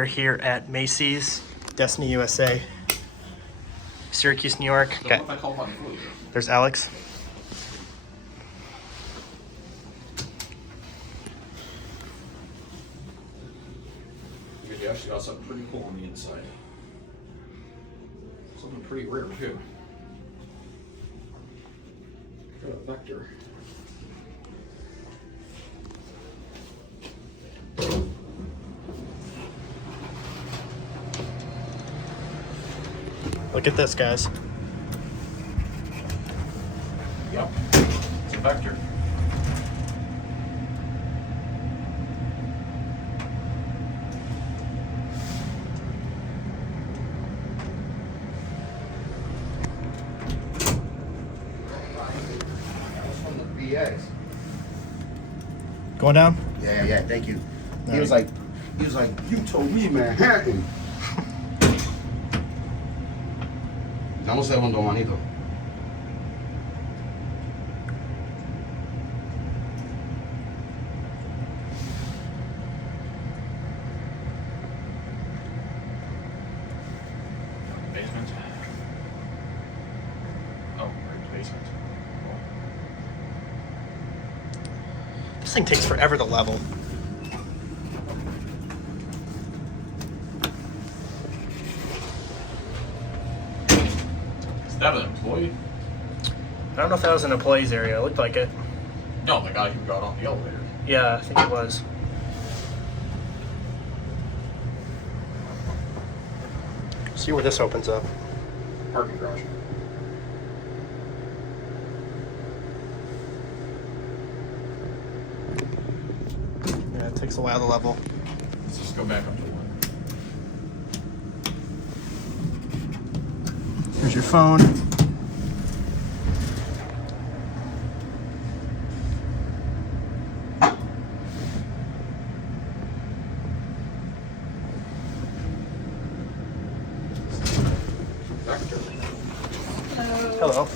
We're here at Macy's, Destiny USA, Syracuse, New York. Okay. There's Alex. You actually got something pretty cool on the inside. Something pretty rare too. Got a Vector. Look at this, guys. Yep, it's a Vector. Yes. Going down? Yeah, thank you. All He was right. like, you told me Manhattan. Dame un segundo, manito. Basement. Oh, right, basement. This thing takes forever to level. Is that an employee? I don't know if that was an employee's area. It looked like it. No, the guy who got on the elevator. Yeah, I think it was. See where this opens up. Parking garage. Yeah, it takes a while to level. Let's just go back up to one. Here's your phone. Vector. Hello.